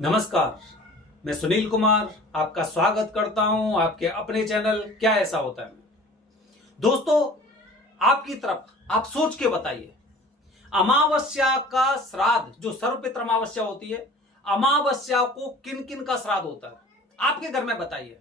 नमस्कार, मैं सुनील कुमार आपका स्वागत करता हूं आपके अपने चैनल क्या ऐसा होता है। दोस्तों, आपकी तरफ आप सोच के बताइए, अमावस्या का श्राद्ध जो सर्वपितृ अमावस्या होती है, अमावस्या को किन किन का श्राद्ध होता है आपके घर में बताइए।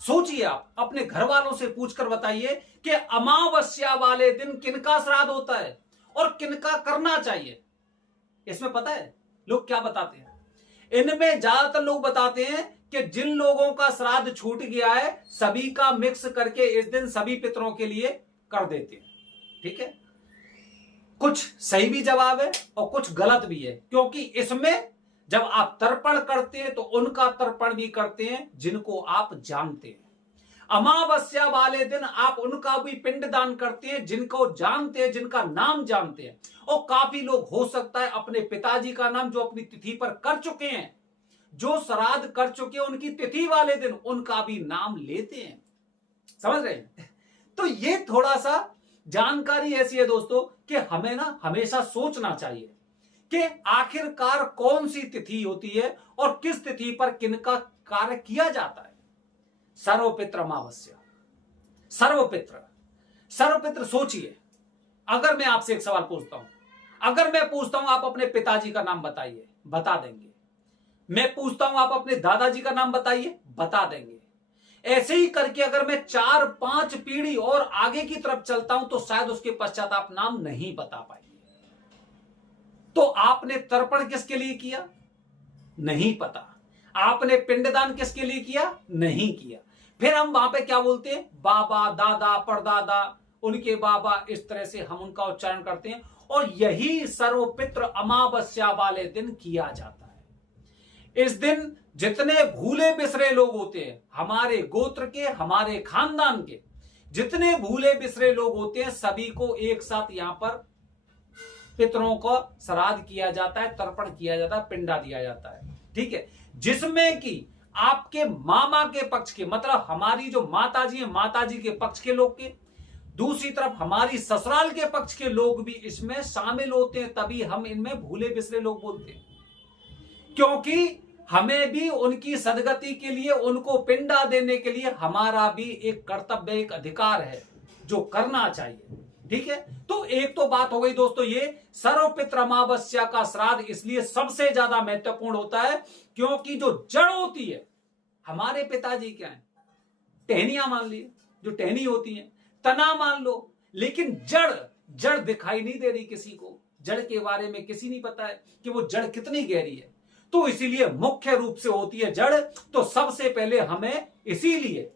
सोचिए, आप अपने घर वालों से पूछकर बताइए कि अमावस्या वाले दिन किनका श्राद्ध होता है और किनका करना चाहिए। इसमें पता है लोग क्या बताते हैं? इनमें ज्यादातर लोग बताते हैं कि जिन लोगों का श्राद्ध छूट गया है सभी का मिक्स करके इस दिन सभी पितरों के लिए कर देते हैं। ठीक है, कुछ सही भी जवाब है और कुछ गलत भी है, क्योंकि इसमें जब आप तर्पण करते हैं तो उनका तर्पण भी करते हैं जिनको आप जानते हैं। अमावस्या वाले दिन आप उनका भी पिंडदान करते हैं जिनको जानते हैं, जिनका नाम जानते हैं। और काफी लोग हो सकता है अपने पिताजी का नाम जो अपनी तिथि पर कर चुके हैं, जो श्राद्ध कर चुके हैं उनकी तिथि वाले दिन उनका भी नाम लेते हैं। समझ रहे हैं? तो ये थोड़ा सा जानकारी ऐसी है दोस्तों कि हमें ना हमेशा सोचना चाहिए कि आखिरकार कौन सी तिथि होती है और किस तिथि पर किनका कार्य किया जाता है। सर्वपितृ अमावस्या, सर्वपितृ सोचिए, अगर मैं आपसे एक सवाल पूछता हूं, अगर मैं पूछता हूं आप अपने पिताजी का नाम बताइए, बता देंगे। मैं पूछता हूं आप अपने दादाजी का नाम बताइए, बता देंगे। ऐसे ही करके अगर मैं 4-5 पीढ़ी और आगे की तरफ चलता हूं तो शायद उसके पश्चात आप नाम नहीं बता पाएंगे। तो आपने तर्पण किसके लिए किया? नहीं पता। आपने पिंडदान किसके लिए किया? नहीं किया। फिर हम वहां पे क्या बोलते हैं? बाबा, दादा, परदादा, उनके बाबा, इस तरह से हम उनका उच्चारण करते हैं। और यही सर्वपितृ अमावस्या वाले दिन किया जाता है। इस दिन जितने भूले बिसरे लोग होते हैं, हमारे गोत्र के, हमारे खानदान के जितने भूले बिसरे लोग होते हैं, सभी को एक साथ यहां पर पितरों को श्राद्ध किया जाता है, तर्पण किया जाता है, पिंडा दिया जाता है। ठीक है, जिसमें कि आपके मामा के पक्ष के, मतलब हमारी जो माताजी है, माताजी के पक्ष के लोग के, दूसरी तरफ हमारी ससुराल के पक्ष के लोग भी इसमें शामिल होते हैं। तभी हम इनमें भूले बिसरे लोग बोलते हैं, क्योंकि हमें भी उनकी सदगति के लिए, उनको पिंडा देने के लिए हमारा भी एक कर्तव्य, एक अधिकार है जो करना चाहिए। ठीक है, तो एक तो बात हो गई दोस्तों, ये सर्वपितृ अमावस्या का श्राद्ध इसलिए सबसे ज्यादा महत्वपूर्ण होता है क्योंकि जो जड़ होती है, हमारे पिताजी क्या है? टहनियां मान ली, जो टहनी होती है, तना मान लो, लेकिन जड़ दिखाई नहीं दे रही किसी को। जड़ के बारे में किसी नहीं पता है कि वो जड़ कितनी गहरी है। तो इसीलिए मुख्य रूप से होती है जड़। तो सबसे पहले हमें इसीलिए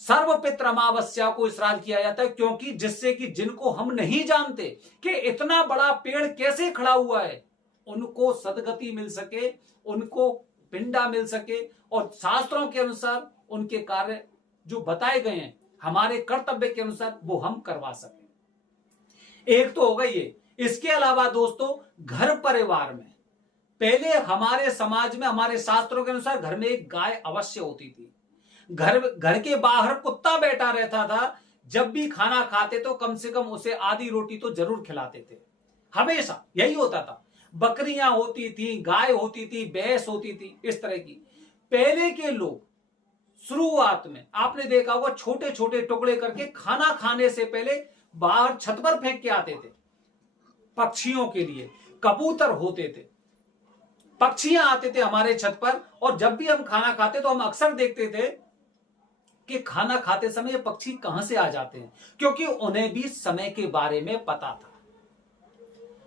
सर्वपितृ अमावस्या को श्राद्ध किया जाता है, क्योंकि जिससे कि जिनको हम नहीं जानते कि इतना बड़ा पेड़ कैसे खड़ा हुआ है, उनको सदगति मिल सके, उनको पिंडा मिल सके और शास्त्रों के अनुसार उनके कार्य जो बताए गए हैं हमारे कर्तव्य के अनुसार वो हम करवा सके। एक तो हो गई ये। इसके अलावा दोस्तों, घर परिवार में पहले हमारे समाज में, हमारे शास्त्रों के अनुसार घर में एक गाय अवश्य होती थी। घर के बाहर कुत्ता बैठा रहता था। जब भी खाना खाते तो कम से कम उसे आधी रोटी तो जरूर खिलाते थे। हमेशा यही होता था। बकरियां होती थी, गाय होती थी, भैंस होती थी, इस तरह की। पहले के लोग शुरुआत में आपने देखा होगा, छोटे छोटे टुकड़े करके खाना खाने से पहले बाहर छत पर फेंक के आते थे। पक्षियों के लिए कबूतर होते थे, पक्षियां आते थे हमारे छत पर। और जब भी हम खाना खाते तो हम अक्सर देखते थे कि खाना खाते समय ये पक्षी कहां से आ जाते हैं, क्योंकि उन्हें भी समय के बारे में पता था।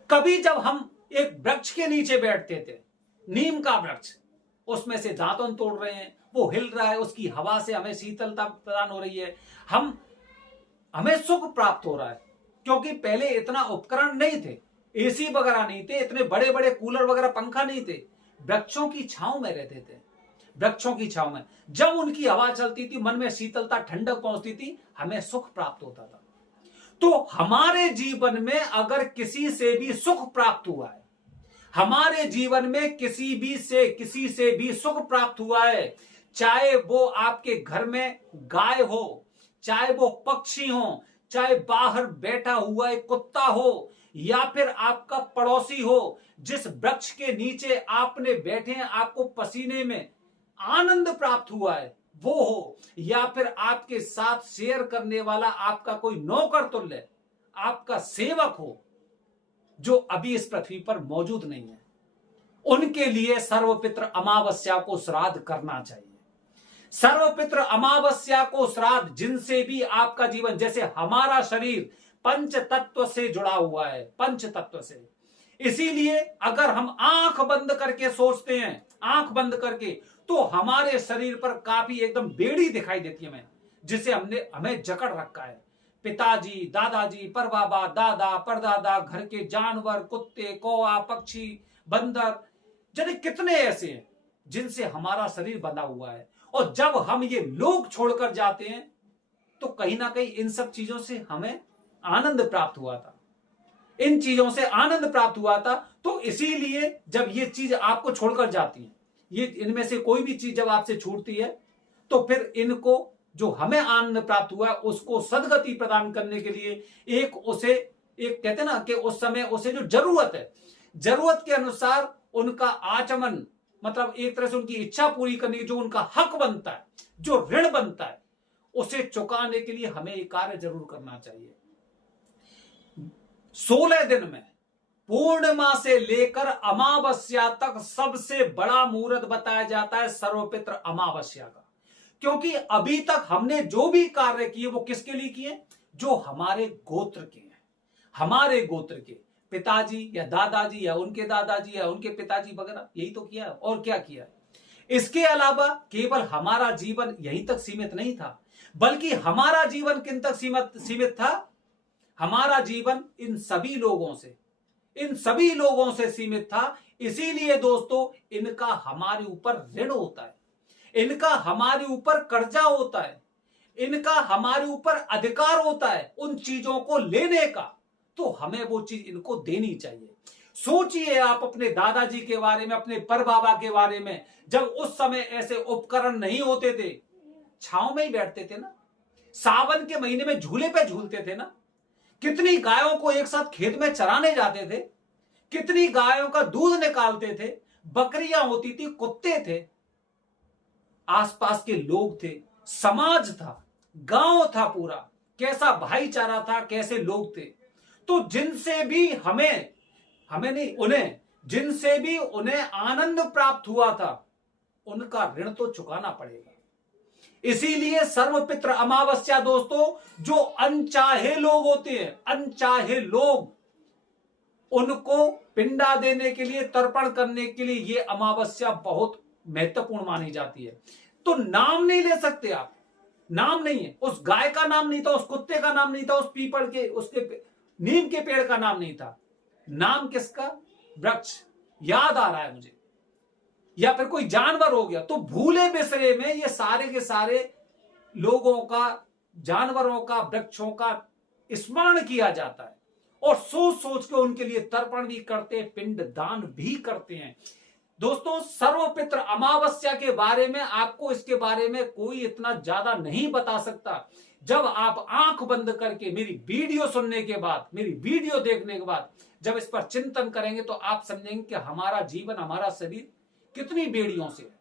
कभी जब हम एक वृक्ष के नीचे बैठते थे, नीम का वृक्ष, उसमें से दातुन तोड़ रहे हैं, वो हिल रहा है, उसकी हवा से हमें शीतलता प्रदान हो रही है, हमें सुख प्राप्त हो रहा है। क्योंकि पहले इतना उपकरण नहीं थे, एसी वगैरह नहीं थे, इतने बड़े बड़े कूलर वगैरह, पंखा नहीं थे। वृक्षों की छांव में रहते थे। वृक्षों की छांव में जब उनकी हवा चलती थी, मन में शीतलता, ठंडक पहुंचती थी, हमें सुख प्राप्त होता था। तो हमारे जीवन में अगर किसी से भी सुख प्राप्त हुआ है, हमारे जीवन में किसी से भी सुख प्राप्त हुआ है, चाहे वो आपके घर में गाय हो, चाहे वो पक्षी हो, चाहे बाहर बैठा हुआ एक कुत्ता हो, या फिर आपका पड़ोसी हो, जिस वृक्ष के नीचे आपने बैठे हैं, आपको पसीने में आनंद प्राप्त हुआ है, वो हो, या फिर आपके साथ शेयर करने वाला आपका कोई नौकर तुल्य, आपका सेवक हो, जो अभी इस पृथ्वी पर मौजूद नहीं है, उनके लिए सर्वपित्र अमावस्या को श्राद्ध करना चाहिए। सर्वपित्र अमावस्या को श्राद्ध, जिनसे भी आपका जीवन, जैसे हमारा शरीर पंच तत्व से जुड़ा हुआ है, पंच तत्व से, इसीलिए अगर हम आंख बंद करके सोचते हैं, आंख बंद करके, तो हमारे शरीर पर काफी एकदम बेड़ी दिखाई देती है, जिसे हमें जकड़ रखा है। पिताजी, दादाजी, परबाबा, दादा, परदादा, घर के जानवर, कुत्ते, कौवा, पक्षी, बंदर, जाने कितने ऐसे हैं जिनसे हमारा शरीर बंधा हुआ है। और जब हम ये लोग छोड़कर जाते हैं, तो कहीं ना कहीं इन सब चीजों से हमें आनंद प्राप्त हुआ था, इन चीजों से आनंद प्राप्त हुआ था। तो इसीलिए जब ये चीज आपको छोड़कर जाती है, ये इनमें से कोई भी चीज जब आपसे छूटती है, तो फिर इनको, जो हमें आनंद प्राप्त हुआ है, उसको सदगति प्रदान करने के लिए एक कहते ना कि उस समय उसे जो जरूरत है, जरूरत के अनुसार उनका आचमन, मतलब एक तरह से उनकी इच्छा पूरी करने की जो उनका हक बनता है, जो ऋण बनता है, उसे चुकाने के लिए हमें एक कार्य जरूर करना चाहिए। 16 दिन में पूर्णिमा से लेकर अमावस्या तक सबसे बड़ा मुहूर्त बताया जाता है सर्वपित्र अमावस्या का, क्योंकि अभी तक हमने जो भी कार्य किए वो किसके लिए किए? जो हमारे गोत्र के हैं, हमारे गोत्र के पिताजी या दादाजी या उनके दादाजी या उनके पिताजी वगैरह, यही तो किया है। और क्या किया है? इसके अलावा केवल हमारा जीवन यहीं तक सीमित नहीं था, बल्कि हमारा जीवन किन तक सीमित था? हमारा जीवन इन सभी लोगों से सीमित था। इसीलिए दोस्तों, इनका हमारे ऊपर ऋण होता है, इनका हमारे ऊपर कर्जा होता है, इनका हमारे ऊपर अधिकार होता है उन चीजों को लेने का। तो हमें वो चीज इनको देनी चाहिए। सोचिए आप अपने दादाजी के बारे में, अपने परबाबा के बारे में, जब उस समय ऐसे उपकरण नहीं होते थे, छांव में ही बैठते थे ना, सावन के महीने में झूले पे झूलते थे ना, कितनी गायों को एक साथ खेत में चराने जाते थे, कितनी गायों का दूध निकालते थे, बकरियां होती थी, कुत्ते थे, आसपास के लोग थे, समाज था, गांव था पूरा, कैसा भाईचारा था, कैसे लोग थे। तो जिनसे भी जिनसे भी उन्हें आनंद प्राप्त हुआ था, उनका ऋण तो चुकाना पड़ेगा। इसीलिए सर्वपित्र अमावस्या दोस्तों, जो अनचाहे लोग होते हैं, अनचाहे लोग, उनको पिंडा देने के लिए, तर्पण करने के लिए ये अमावस्या बहुत महत्वपूर्ण मानी जाती है। तो नाम नहीं ले सकते आप, नाम नहीं है, उस गाय का नाम नहीं था, उस कुत्ते का नाम नहीं था, उस पीपल के, उसके नीम के पेड़ का नाम नहीं था। नाम किसका? वृक्ष। याद आ रहा है मुझे, या फिर कोई जानवर हो गया। तो भूले बिसरे में ये सारे के सारे लोगों का, जानवरों का, वृक्षों का स्मरण किया जाता है, और सोच सोच के उनके लिए तर्पण भी करते हैं, पिंड दान भी करते हैं। दोस्तों, सर्वपित्र अमावस्या के बारे में आपको, इसके बारे में कोई इतना ज्यादा नहीं बता सकता। जब आप आंख बंद करके मेरी वीडियो सुनने के बाद, मेरी वीडियो देखने के बाद जब इस पर चिंतन करेंगे, तो आप समझेंगे कि हमारा जीवन, हमारा शरीर कितनी बेड़ियों से है।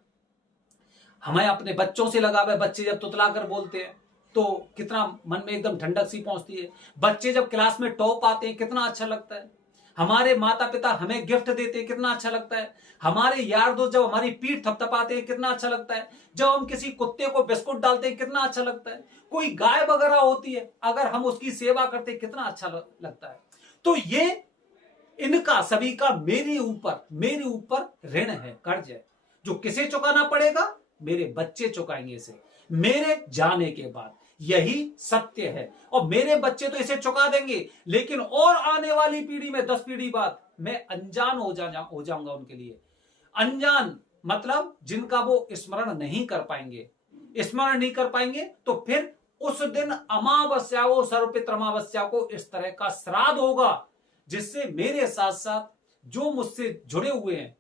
हमें अपने बच्चों से लगाव है। बच्चे जब तुतला कर बोलते हैं तो कितना मन में एकदम ठंडक सी पहुंचती है। बच्चे जब क्लास में टॉप आते हैं, कितना अच्छा लगता है। हमारे माता पिता हमें गिफ्ट देते हैं, कितना अच्छा लगता है। हमारे यार दोस्त जब हमारी पीठ थपथपाते हैं, कितना अच्छा लगता है। जब हम किसी कुत्ते को बिस्कुट डालते हैं, कितना अच्छा लगता है। कोई गाय वगैरह होती है, अगर हम उसकी सेवा करते हैं, कितना अच्छा लगता है। तो ये इनका सभी का मेरे ऊपर ऋण है, कर्ज है, जो किसे चुकाना पड़ेगा? मेरे बच्चे चुकाएंगे इसे मेरे जाने के बाद। यही सत्य है। और मेरे बच्चे तो इसे चुका देंगे, लेकिन और आने वाली पीढ़ी में, 10 पीढ़ी बाद, मैं अनजान हो जाऊंगा उनके लिए। अनजान मतलब जिनका वो स्मरण नहीं कर पाएंगे। स्मरण नहीं कर पाएंगे तो फिर उस दिन अमावस्या को, सर्वपित्र अमावस्या को इस तरह का श्राद्ध होगा, जिससे मेरे साथ साथ जो मुझसे जुड़े हुए हैं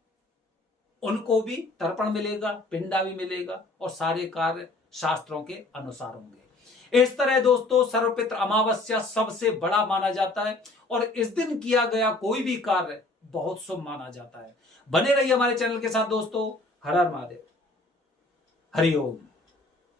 उनको भी तर्पण मिलेगा, पिंडा भी मिलेगा, और सारे कार्य शास्त्रों के अनुसार होंगे। इस तरह दोस्तों सर्वपित्र अमावस्या सबसे बड़ा माना जाता है और इस दिन किया गया कोई भी कार्य बहुत शुभ माना जाता है। बने रहिए हमारे चैनल के साथ दोस्तों। हर हर महादेव। हरि ओम।